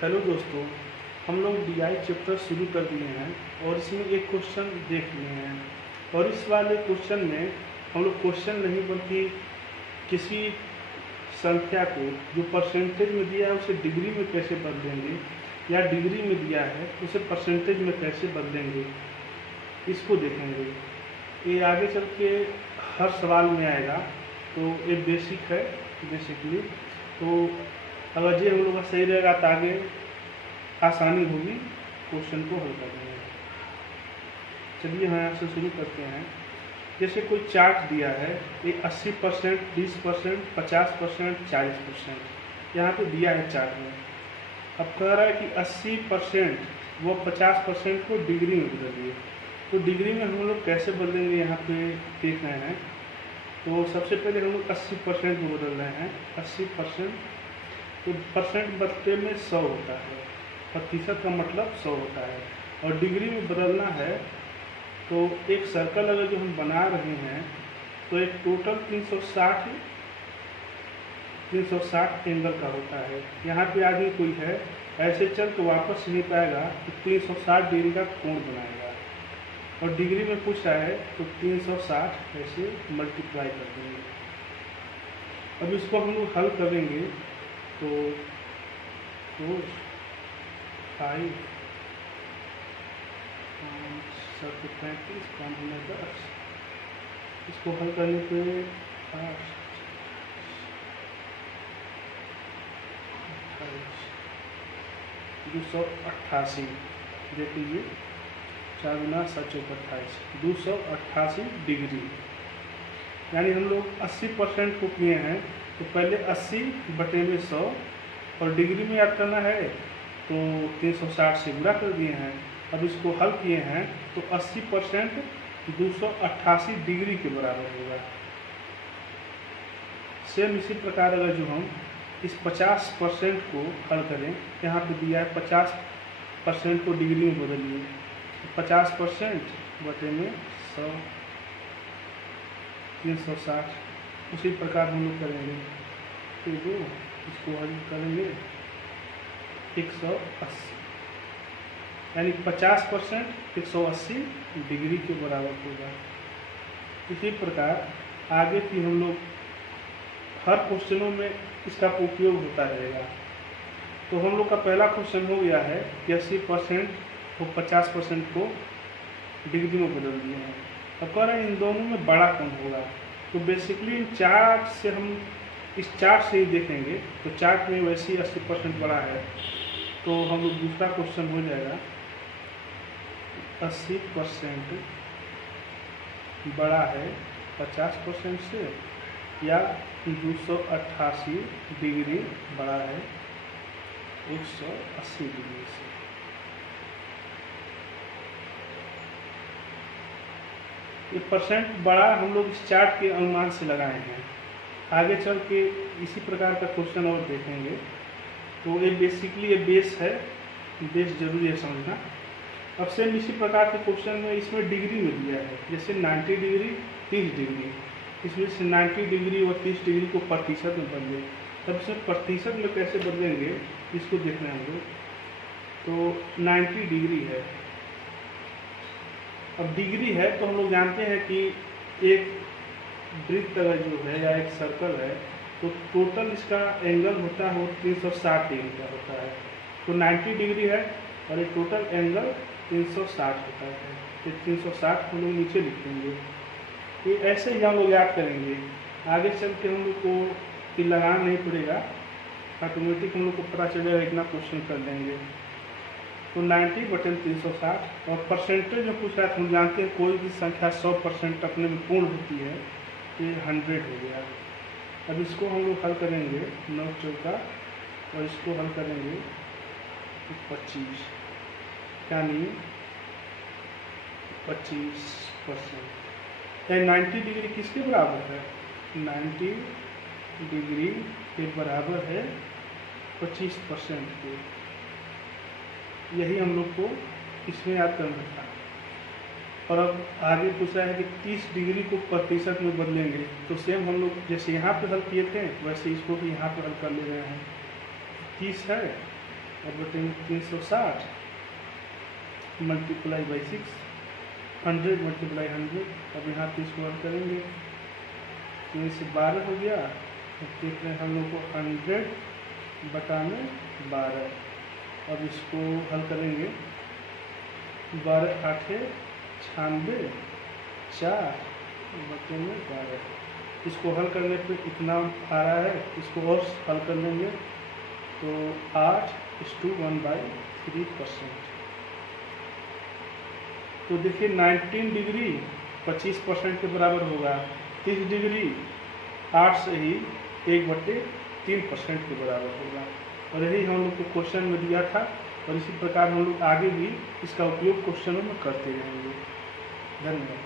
Hello दोस्तों, हम लोग डीआई चैप्टर शुरू कर दिए हैं और इसमें एक क्वेश्चन देख लिए हैं। और इस वाले क्वेश्चन में हम लोग क्वेश्चन नहीं बल्कि किसी संख्या को जो परसेंटेज में दिया है उसे डिग्री में कैसे बदलेंगे, या डिग्री में दिया है उसे परसेंटेज में कैसे बदलेंगे, इसको देखेंगे। ये आगे चल के हर सवाल में आएगा, तो ये बेसिक है बेसिकली। तो अगर ये हम लोग का सही रहेगा तो आगे आसानी होगी क्वेश्चन को हल करने में। चलिए हम यहाँ से शुरू करते हैं। जैसे कोई चार्ट दिया है, ये 80%, 20%, 50%, 40% यहाँ पे दिया है चार्ट में। अब कह रहा है कि 80% वो 50% को डिग्री में बदलिए। तो डिग्री में हम लोग कैसे बदलेंगे यहाँ पे देख रहे हैं। तो सबसे पहले हम लोग 80% में बदल रहे हैं। 80% तो परसेंट बदलते में 100 होता है, प्रतिशत का मतलब 100 होता है। और डिग्री में बदलना है तो एक सर्कल अगर जो हम बना रहे हैं तो एक टोटल 360 एंगल का होता है। यहाँ पे आदमी कोई है, ऐसे चल तो वापस नहीं पाएगा तो 360 डिग्री का कोण बनाएगा। और डिग्री में पूछ रहा है तो 360 ऐसे मल्टीप्लाई कर देंगे। अब इसको हम लोग हल करेंगे तो 5 35 कम होना 10। इसको हल करने पे 288 देख लीजिए, 4 गुना 7 चौक 28, 288 डिग्री। यानी हम लोग 80% को किए हैं तो पहले 80 बटे में 100 और डिग्री में याद करना है तो 360 से गुणा कर दिए हैं। अब इसको हल किए हैं तो 80% 288 डिग्री के बराबर होगा। सेम इसी प्रकार अगर जो हम इस 50% को हल करें, यहाँ पे दिया है 50% को डिग्री में बदलिए, 50% बटे में 100 360। उसी प्रकार हम लोग करेंगे तो इसको हल करेंगे 180, यानी 50% 180 डिग्री के बराबर होगा। इसी प्रकार आगे की हम लोग हर क्वेश्चनों में इसका उपयोग होता रहेगा। तो हम लोग का पहला क्वेश्चन हो गया है कि 80% को 50% को डिग्री में बदल दिए हैं। अब कह रहे हैं इन दोनों में बड़ा कौन होगा। तो बेसिकली इन चार्ट से हम इस चार्ट से ही देखेंगे। तो चार्ट में वैसे ही 80% बड़ा है, तो हम लोग दूसरा क्वेश्चन हो जाएगा 80% बड़ा है 50% से, या 288 डिग्री बड़ा है 180 डिग्री से। ये परसेंट बड़ा हम लोग इस चार्ट के अनुमान से लगाए हैं। आगे चल के इसी प्रकार का क्वेश्चन और देखेंगे। तो ये बेसिकली ये बेस है, बेस जरूरी है समझना। अब सेम इसी प्रकार के क्वेश्चन में इसमें डिग्री में दिया है, जैसे 90 डिग्री 30 डिग्री, इसमें से 90 डिग्री और 30 डिग्री को प्रतिशत में बदलें। तब से प्रतिशत में कैसे बदलेंगे इसको देखना है हम लोग। तो 90 डिग्री है, अब डिग्री है तो हम लोग जानते हैं कि एक वृत्त अगर जो है या एक सर्कल है तो टोटल इसका एंगल होता है वो 360 डिग्री का होता है। तो 90 डिग्री है और एक टोटल एंगल 360 होता है। तो 360 हम लोग नीचे लिख देंगे। ये ऐसे ही हम लोग याद करेंगे। आगे चल के हम लोग को लगाना नहीं पड़ेगा, ऑटोमेटिक हम लोग को पता चलेगा, इतना क्वेश्चन कर लेंगे। तो 90 बटे 360 और परसेंटेज में पूछ रहा है। हम जानते हैं कोई भी संख्या 100% अपने में पूर्ण होती है, ये 100 हो गया। अब इसको हम लोग हल करेंगे 9 चौका और इसको हल करेंगे 25, यानी 25%। यानी 90 डिग्री किसके बराबर है, 90 डिग्री के बराबर है 25% के। यही हम लोग को इसमें याद करना था। और अब आगे पूछा है कि 30 डिग्री को प्रतिशत में बदलेंगे। तो सेम हम लोग जैसे यहाँ पे हल किए थे वैसे इसको भी यहाँ पे हल कर ले रहे हैं। 30 है और बटेंगे 360 मल्टीप्लाई बाई 6, 100 मल्टीप्लाई 100। अब यहाँ पे इसको हल करेंगे, 3 से 12 हो गया। अब देख रहे हैं हम लोग को 100 बटा में 12। अब इसको हल करेंगे, 12 8 96, 4 बटे में 12। इसको हल करने पे इतना आ रहा है, इसको और हल कर लेंगे तो 8:1/3%। तो देखिए 19 डिग्री 25% के बराबर होगा, 30 डिग्री 8 से ही 1/3% के बराबर होगा। और यही हम लोग को क्वेश्चन में दिया था, और इसी प्रकार हम लोग आगे भी इसका उपयोग क्वेश्चनों में करते रहेंगे। धन्यवाद।